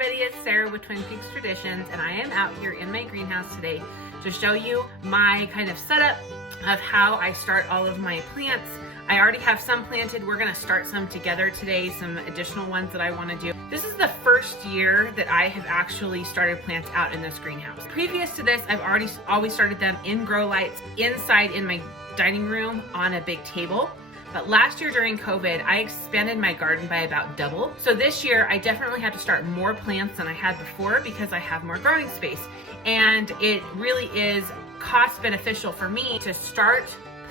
everybody, it's Sarah with Twin Peaks Traditions, and I am out here in my greenhouse today to show you my kind of setup of how I start all of my plants. I already have some planted. We're gonna start some together today, some additional ones that I wanna do. This is the first year that I have actually started plants out in this greenhouse. Previous to this, I've always started them in grow lights, inside in my dining room on a big table. But last year during COVID, I expanded my garden by about double. So this year, I definitely had to start more plants than I had before because I have more growing space. And it really is cost beneficial for me to start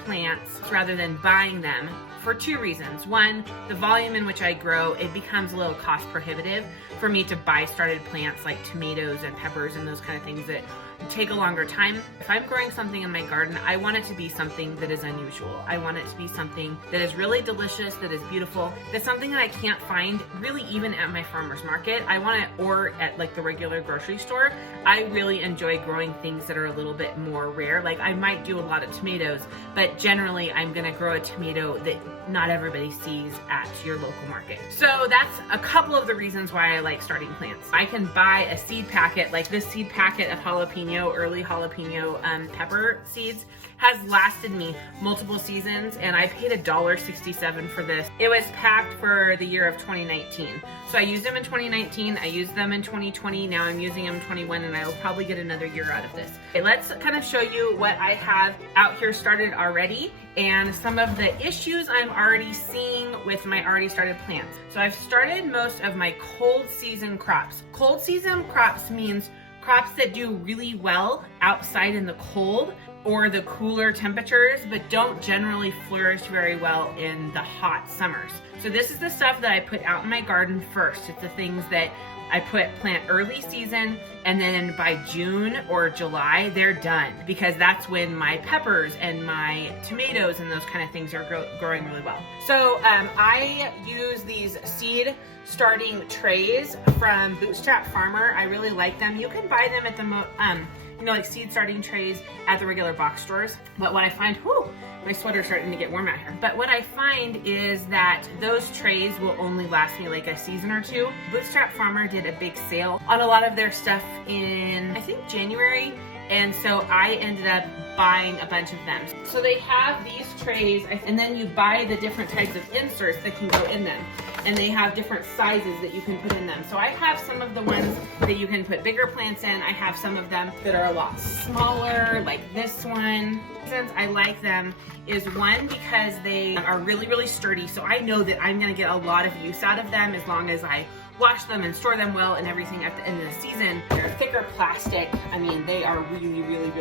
plants rather than buying them for two reasons. One, the volume in which I grow, it becomes a little cost prohibitive for me to buy started plants like tomatoes and peppers and those kind of things that take a longer time. If I'm growing something in my garden, I want it to be something that is unusual. I want it to be something that is really delicious, that is beautiful, that's something that I can't find really even at my farmer's market. I want it, or at like the regular grocery store. I really enjoy growing things that are a little bit more rare. Like I might do a lot of tomatoes, but generally I'm gonna grow a tomato that not everybody sees at your local market. So that's a couple of the reasons why I like starting plants. I can buy a seed packet, like this seed packet of early jalapeno pepper seeds has lasted me multiple seasons, and I paid $1.67 for this. It was packed for the year of 2019. So I used them in 2019, I used them in 2020, now I'm using them in 21, and I will probably get another year out of this. Okay, let's kind of show you what I have out here started already and some of the issues I'm already seeing with my already started plants. So I've started most of my cold season crops. Cold season crops means crops that do really well outside in the cold or the cooler temperatures, but don't generally flourish very well in the hot summers. So this is the stuff that I put out in my garden first. It's the things that I plant early season, and then by June or July, they're done, because that's when my peppers and my tomatoes and those kind of things are growing really well. So I use these seed starting trays from Bootstrap Farmer. I really like them. You can buy them at the like seed starting trays at the regular box stores. But what I find, my sweater's starting to get warm out here. But what I find is that those trays will only last me like a season or two. Bootstrap Farmer did a big sale on a lot of their stuff in, I think, January. And so I ended up buying a bunch of them. So they have these trays, and then you buy the different types of inserts that can go in them. And they have different sizes that you can put in them. So I have some of the ones that you can put bigger plants in. I have some of them that are a lot smaller, like this one. The reasons I like them is, one, because they are really, really sturdy. So I know that I'm gonna get a lot of use out of them as long as I wash them and store them well and everything at the end of the season. They're thicker plastic. I mean, they are really, really,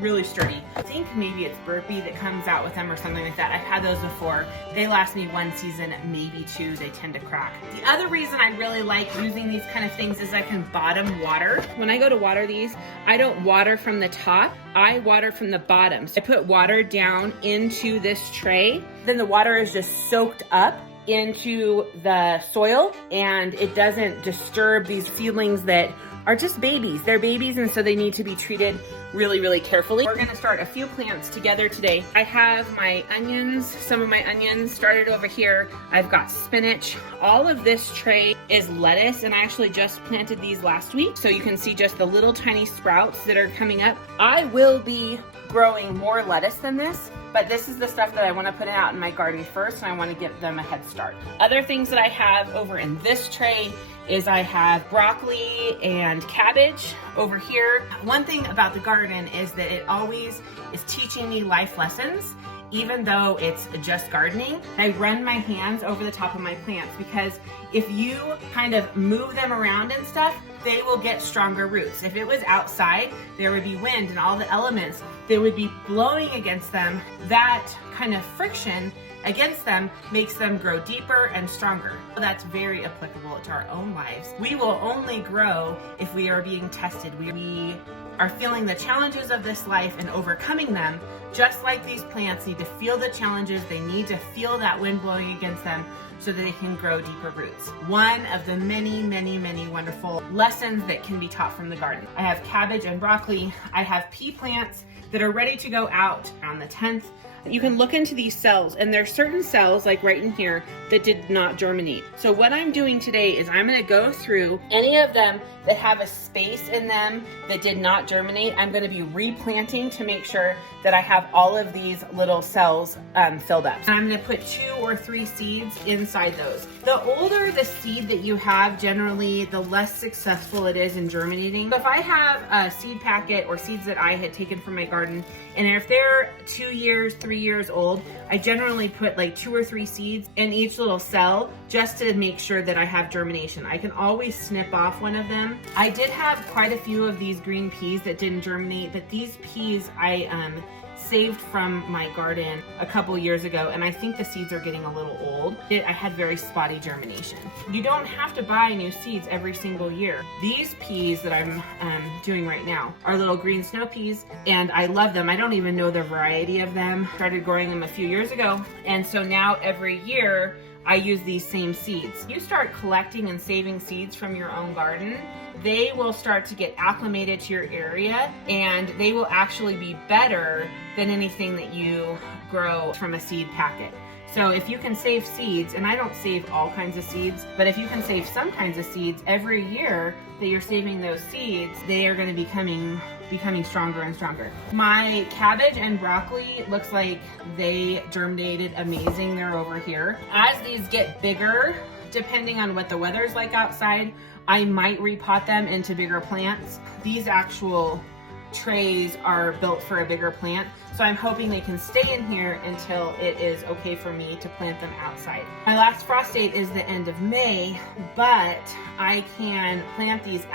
really sturdy. I think maybe it's Burpee that comes out with them or something like that. I've had those before. They last me one season, maybe two. They tend to crack. The other reason I really like using these kind of things is I can bottom water. When I go to water these, I don't water from the top. I water from the bottom. So I put water down into this tray. Then the water is just soaked up into the soil, and it doesn't disturb these seedlings that are just babies. They're babies, and so they need to be treated really, really carefully. We're gonna start a few plants together today. I have my onions, some of my onions started over here. I've got spinach. All of this tray is lettuce, and I actually just planted these last week. So you can see just the little tiny sprouts that are coming up. I will be growing more lettuce than this, but this is the stuff that I want to put out in my garden first, and I want to give them a head start. Other things that I have over in this tray is I have broccoli and cabbage over here. One thing about the garden is that it always is teaching me life lessons, even though it's just gardening. I run my hands over the top of my plants, because if you kind of move them around and stuff, they will get stronger roots. If it was outside, there would be wind and all the elements that would be blowing against them. That kind of friction against them makes them grow deeper and stronger. That's very applicable to our own lives. We will only grow if we are being tested. We are feeling the challenges of this life and overcoming them. Just like these plants need to feel the challenges, they need to feel that wind blowing against them so that they can grow deeper roots. One of the many, many, many wonderful lessons that can be taught from the garden. I have cabbage and broccoli. I have pea plants that are ready to go out on the 10th. You can look into these cells, and there's certain cells, like right in here, that did not germinate. So what I'm doing today is I'm gonna go through any of them that have a space in them that did not germinate. I'm gonna be replanting to make sure that I have all of these little cells filled up. And I'm gonna put 2 or 3 seeds inside those. The older the seed that you have, generally, the less successful it is in germinating. So if I have a seed packet or seeds that I had taken from my garden, and if they're 2 years, 3 years old, I generally put like 2 or 3 seeds in each little cell just to make sure that I have germination. I can always snip off one of them. I did have quite a few of these green peas that didn't germinate, but these peas I saved from my garden a couple years ago, and I think the seeds are getting a little old. I had very spotty germination. You don't have to buy new seeds every single year. These peas that I'm doing right now are little green snow peas, and I love them. I don't even know the variety of them. Started growing them a few years ago, and so now every year I use these same seeds. You start collecting and saving seeds from your own garden, they will start to get acclimated to your area, and they will actually be better than anything that you grow from a seed packet. So if you can save seeds, and I don't save all kinds of seeds, but if you can save some kinds of seeds every year that you're saving those seeds, they are going to be becoming stronger and stronger. My cabbage and broccoli looks like they germinated amazing. They're over here. As these get bigger, depending on what the weather's like outside, I might repot them into bigger plants. These actual trays are built for a bigger plant, so I'm hoping they can stay in here until it is okay for me to plant them outside. My last frost date is the end of May, but I can plant these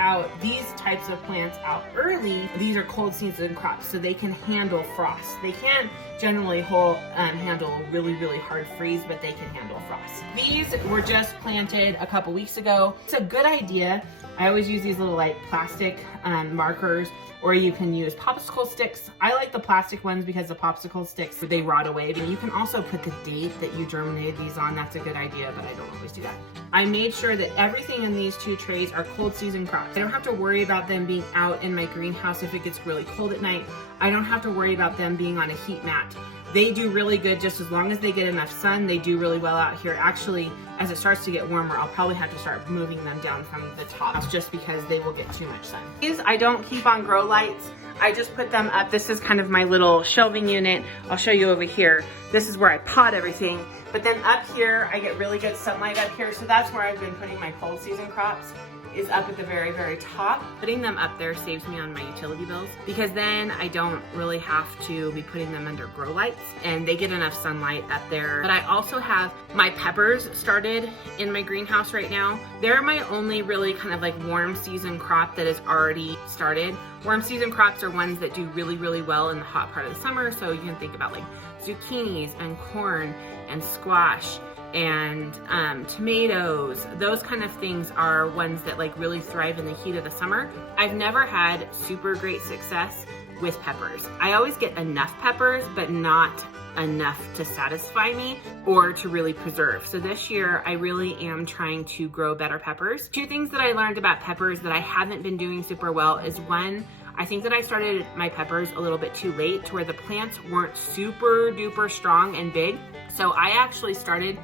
types of plants out early. These are cold season crops, so they can handle frost. They can't generally handle a really, really hard freeze, but they can handle frost. These were just planted a couple weeks ago. It's a good idea. I always use these little like plastic markers, or you can use popsicle sticks. I like the plastic ones because the popsicle sticks, they rot away. And you can also put the date that you germinated these on. That's a good idea, but I don't always do that. I made sure that everything in these 2 trays are cold season crops. I don't have to worry about them being out in my greenhouse if it gets really cold at night. I don't have to worry about them being on a heat mat. They do really good just as long as they get enough sun. They do really well out here. Actually, as it starts to get warmer, I'll probably have to start moving them down from the top just because they will get too much sun. These I don't keep on grow lights. I just put them up. This is kind of my little shelving unit. I'll show you over here. This is where I pot everything. But then up here, I get really good sunlight up here. So that's where I've been putting my cold season crops, is up at the very, very top. Putting them up there saves me on my utility bills, because then I don't really have to be putting them under grow lights, and they get enough sunlight up there. But I also have my peppers started in my greenhouse right now. They're my only really kind of like warm season crop that is already started. Warm season crops are ones that do really, really well in the hot part of the summer. So you can think about like zucchinis and corn and squash and tomatoes. Those kind of things are ones that like really thrive in the heat of the summer. I've never had super great success with peppers. I always get enough peppers, but not enough to satisfy me or to really preserve. So this year I really am trying to grow better peppers. 2 things that I learned about peppers that I haven't been doing super well is, one, I think that I started my peppers a little bit too late to where the plants weren't super duper strong and big. So I actually started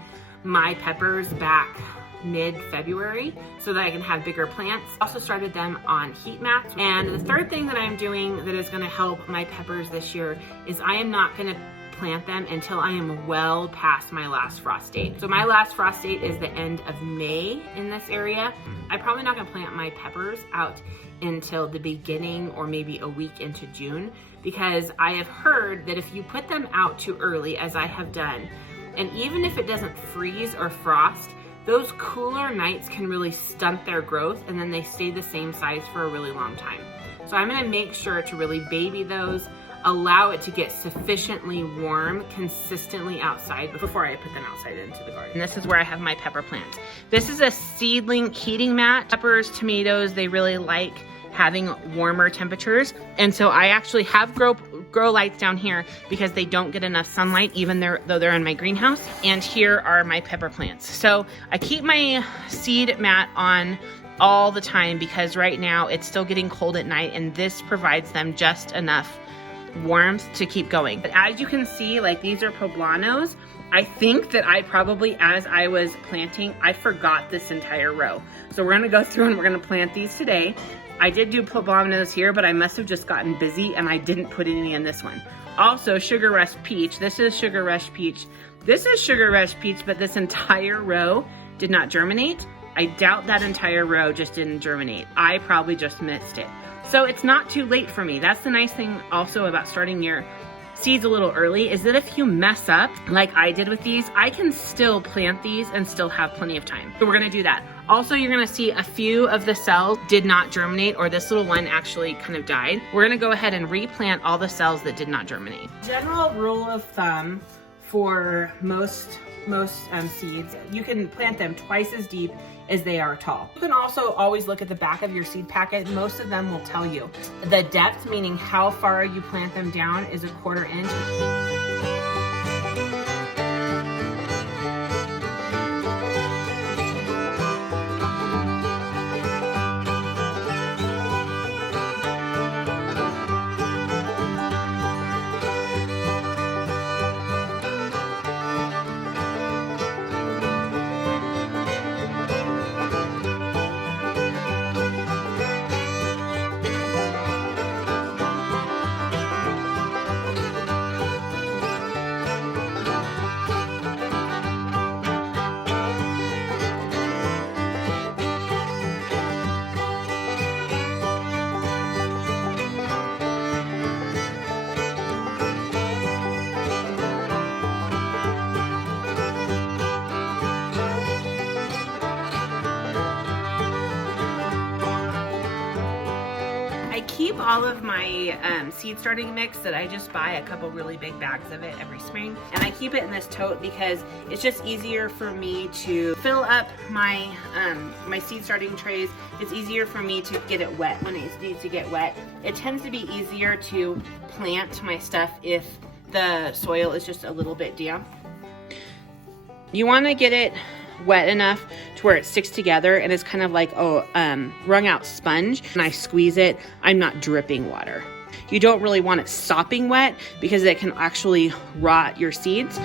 my peppers back mid-February so that I can have bigger plants. Also started them on heat mats. And the third thing that I'm doing that is gonna help my peppers this year is I am not gonna plant them until I am well past my last frost date. So my last frost date is the end of May in this area. I'm probably not gonna plant my peppers out until the beginning or maybe a week into June, because I have heard that if you put them out too early, as I have done, and even if it doesn't freeze or frost, those cooler nights can really stunt their growth, and then they stay the same size for a really long time. So I'm gonna make sure to really baby those, allow it to get sufficiently warm consistently outside before I put them outside into the garden. And this is where I have my pepper plants. This is a seedling heating mat. Peppers, tomatoes, they really like having warmer temperatures. And so I actually have grow lights down here because they don't get enough sunlight even though they're in my greenhouse. And here are my pepper plants. So I keep my seed mat on all the time because right now it's still getting cold at night, and this provides them just enough warmth to keep going. But as you can see, like these are poblanos. I think that I probably, as I was planting, I forgot this entire row. So we're gonna go through and we're gonna plant these today. I did do poblanos here, but I must have just gotten busy and I didn't put any in this one. Also, Sugar Rush Peach. This is Sugar Rush Peach. This is Sugar Rush Peach, but this entire row did not germinate. I doubt that entire row just didn't germinate. I probably just missed it. So it's not too late for me. That's the nice thing also about starting your seeds a little early, is that if you mess up like I did with these, I can still plant these and still have plenty of time. So we're gonna do that. Also, you're gonna see a few of the cells did not germinate, or this little one actually kind of died. We're gonna go ahead and replant all the cells that did not germinate. General rule of thumb for most seeds, you can plant them twice as deep as they are tall. You can also always look at the back of your seed packet. Most of them will tell you. The depth, meaning how far you plant them down, is 1/4 inch. I keep all of my seed starting mix that I just buy a couple really big bags of it every spring, and I keep it in this tote because it's just easier for me to fill up my my seed starting trays. It's easier for me to get it wet when it needs to get wet. It tends to be easier to plant my stuff if the soil is just a little bit damp. You want to get it wet enough to where it sticks together and it's kind of like wrung out sponge. When I squeeze it, I'm not dripping water. You don't really want it sopping wet because it can actually rot your seeds.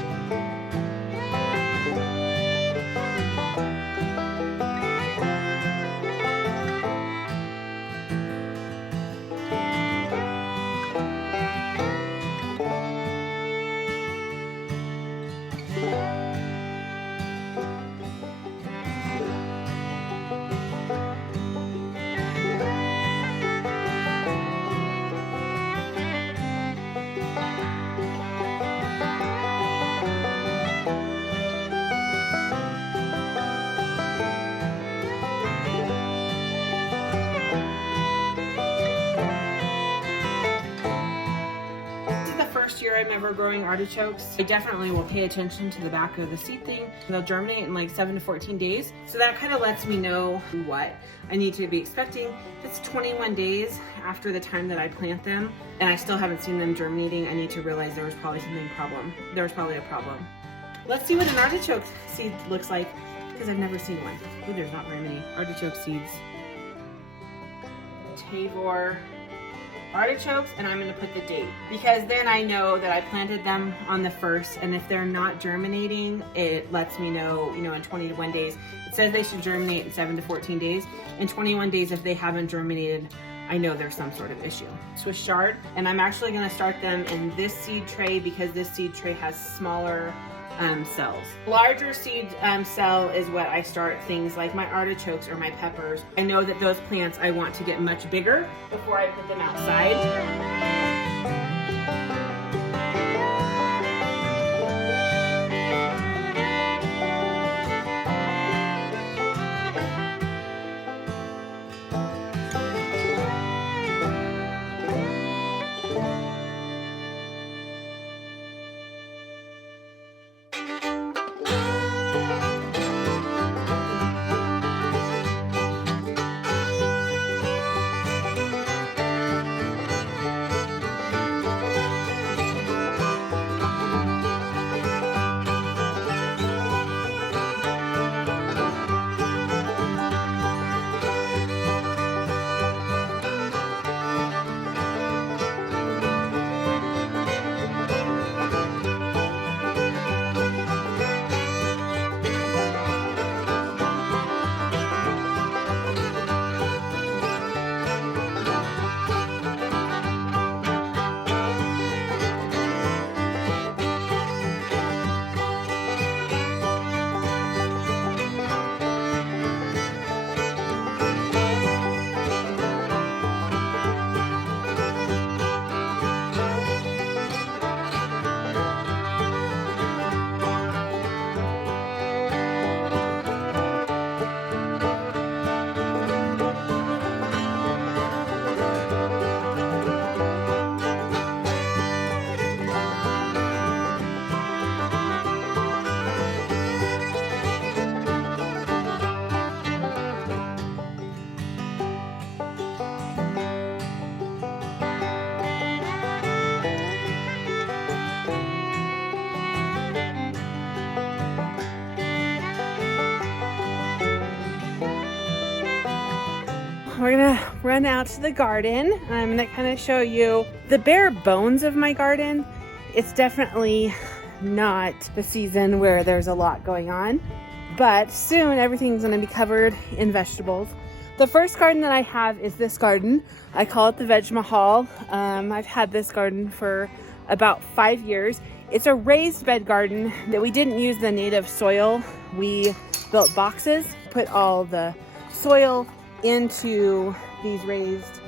First year I'm ever growing artichokes. I definitely will pay attention to the back of the seed thing. They'll germinate in like 7 to 14 days. So that kind of lets me know what I need to be expecting. If it's 21 days after the time that I plant them and I still haven't seen them germinating, I need to realize there was probably a problem. Let's see what an artichoke seed looks like, because I've never seen one. Ooh, there's not very many artichoke seeds. Tavor artichokes, and I'm going to put the date, because then I know that I planted them on the 1st, and if they're not germinating, it lets me know, in 21 days. It says they should germinate in 7 to 14 days. In 21 days, if they haven't germinated, I know there's some sort of issue. Swiss chard, and I'm actually going to start them in this seed tray because this seed tray has smaller cells. Larger seed cell is what I start things like my artichokes or my peppers. I know that those plants I want to get much bigger before I put them outside. we're gonna run out to the garden. I'm gonna kind of show you the bare bones of my garden. It's definitely not the season where there's a lot going on, but soon everything's gonna be covered in vegetables. The first garden that I have is this garden. I call it the Veg Mahal. I've had this garden for about 5 years. It's a raised bed garden that we didn't use the native soil. We built boxes, put all the soil into these raised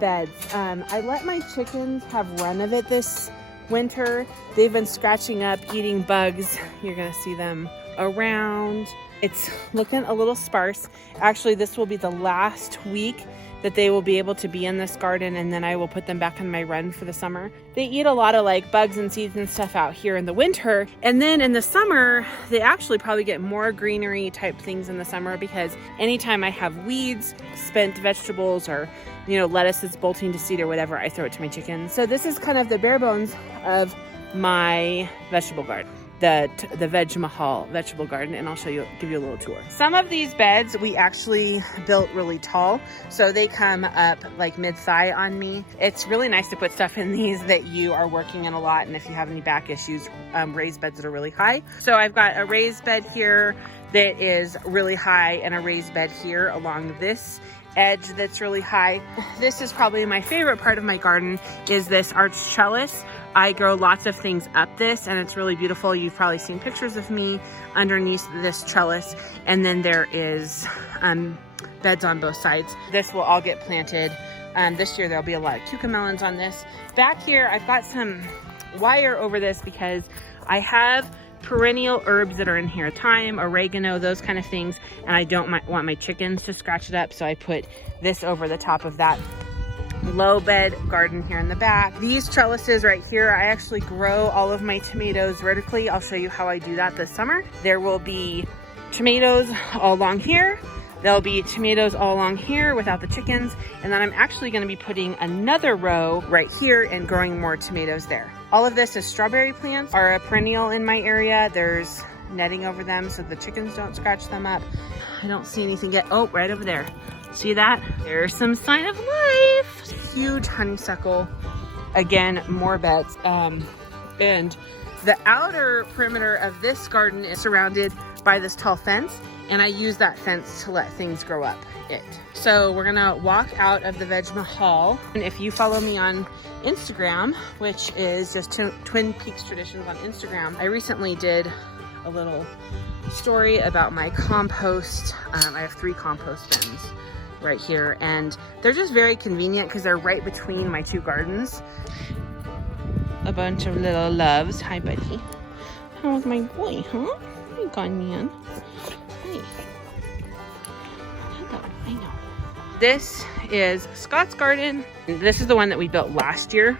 beds. I let my chickens have run of it this winter. They've been scratching up, eating bugs. You're gonna see them around. It's looking a little sparse. Actually, this will be the last week that they will be able to be in this garden, and then I will put them back on my run for the summer. They eat a lot of like bugs and seeds and stuff out here in the winter, and then in the summer they actually probably get more greenery type things in the summer, because anytime I have weeds, spent vegetables, or lettuces bolting to seed or whatever, I throw it to my chickens. So this is kind of the bare bones of my vegetable garden, the Veg Mahal vegetable garden, and I'll give you a little tour. Some of these beds we actually built really tall, so they come up like mid-thigh on me. It's really nice to put stuff in these that you are working in a lot, and if you have any back issues, raised beds that are really high. So I've got a raised bed here that is really high, and a raised bed here along this edge that's really high. This is probably my favorite part of my garden, is this arched trellis. I grow lots of things up this, and it's really beautiful. You've probably seen pictures of me underneath this trellis, and then there is beds on both sides. This will all get planted. This year there'll be a lot of cucamelons on this. Back here I've got some wire over this because I have perennial herbs that are in here, thyme, oregano, those kind of things, and I don't want my chickens to scratch it up, so I put this over the top of that. Low bed garden here in the back. These trellises right here, I actually grow all of my tomatoes vertically. I'll show you how I do that this summer. There will be tomatoes all along here. There'll be tomatoes all along here without the chickens, and then I'm actually going to be putting another row right here and growing more tomatoes there. All of this is strawberry plants, are a perennial in my area. There's netting over them so the chickens don't scratch them up. I don't see anything yet. Oh, right over there. See that? There's some sign of life. Huge honeysuckle. Again, more beds. And the outer perimeter of this garden is surrounded by this tall fence, and I use that fence to let things grow up it. So we're gonna walk out of the Veg Mahal. And if you follow me on Instagram, which is just Twin Peaks Traditions on Instagram, I recently did a little story about my compost. I have 3 compost bins right here, and they're just very convenient because they're right between my 2 gardens. A bunch of little loves. Hi, buddy. How's my boy, huh? Hey, gone man. Hey. Hello. I know. This is Scott's garden. This is the one that we built last year,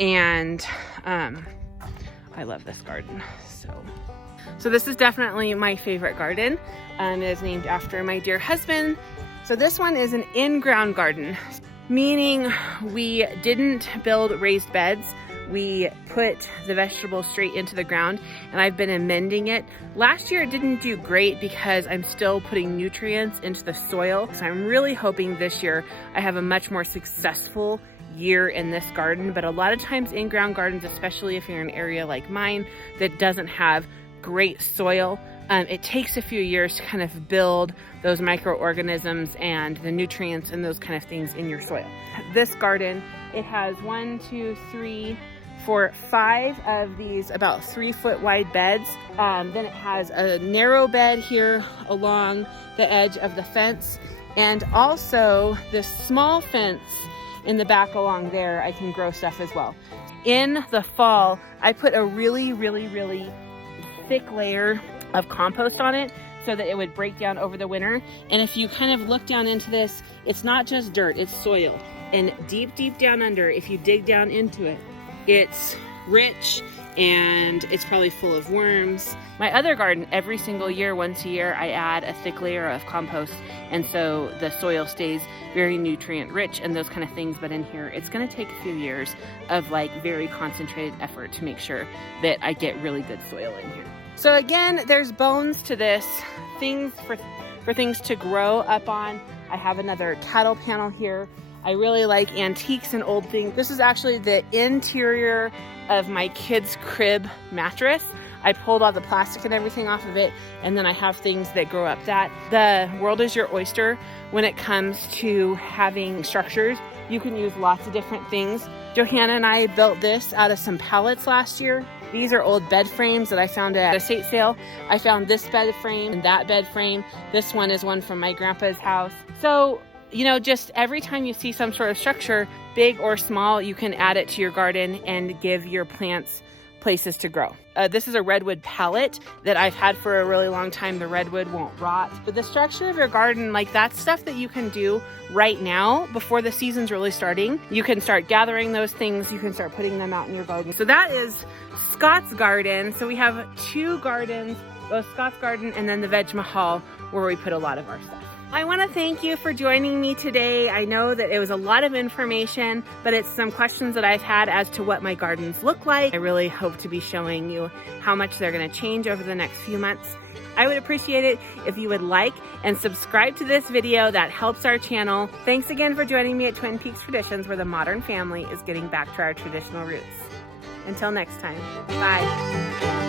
and I love this garden. So this is definitely my favorite garden. It is named after my dear husband. So this one is an in-ground garden, meaning we didn't build raised beds. We put the vegetables straight into the ground, and I've been amending it. Last year it didn't do great because I'm still putting nutrients into the soil. So I'm really hoping this year I have a much more successful year in this garden. But a lot of times in-ground gardens, especially if you're in an area like mine that doesn't have great soil, it takes a few years to kind of build those microorganisms and the nutrients and those kind of things in your soil. This garden, it has 1, 2, 3, 4, 5 of these about 3-foot wide beds. Then it has a narrow bed here along the edge of the fence, and also this small fence in the back along there. I can grow stuff as well. In the fall, I put a really thick layer of compost on it so that it would break down over the winter. And if you kind of look down into this, it's not just dirt, it's soil. And deep down under, if you dig down into it, it's rich and it's probably full of worms. My other garden, every single year, once a year, I add a thick layer of compost, and so the soil stays very nutrient rich and those kind of things. But in here, it's gonna take a few years of like very concentrated effort to make sure that I get really good soil in here. So again, there's bones to this, things for things to grow up on. I have another cattle panel here. I really like antiques and old things. This is actually the interior of my kid's crib mattress. I pulled all the plastic and everything off of it, and then I have things that grow up that. The world is your oyster when it comes to having structures. You can use lots of different things. Johanna and I built this out of some pallets last year. These are old bed frames that I found at a estate sale. I found this bed frame and that bed frame. This one is one from my grandpa's house. So, you know, just every time you see some sort of structure, big or small, you can add it to your garden and give your plants places to grow. This is a redwood pallet that I've had for a really long time. The redwood won't rot. But the structure of your garden, like that's stuff that you can do right now before the season's really starting. You can start gathering those things. You can start putting them out in your garden. So that is Scott's garden. So we have two gardens, both Scott's garden and then the Veg Mahal, where we put a lot of our stuff. I want to thank you for joining me today. I know that it was a lot of information, but it's some questions that I've had as to what my gardens look like. I really hope to be showing you how much they're going to change over the next few months. I would appreciate it if you would like and subscribe to this video. That helps our channel. Thanks again for joining me at Twin Peaks Traditions, where the modern family is getting back to our traditional roots. Until next time, bye.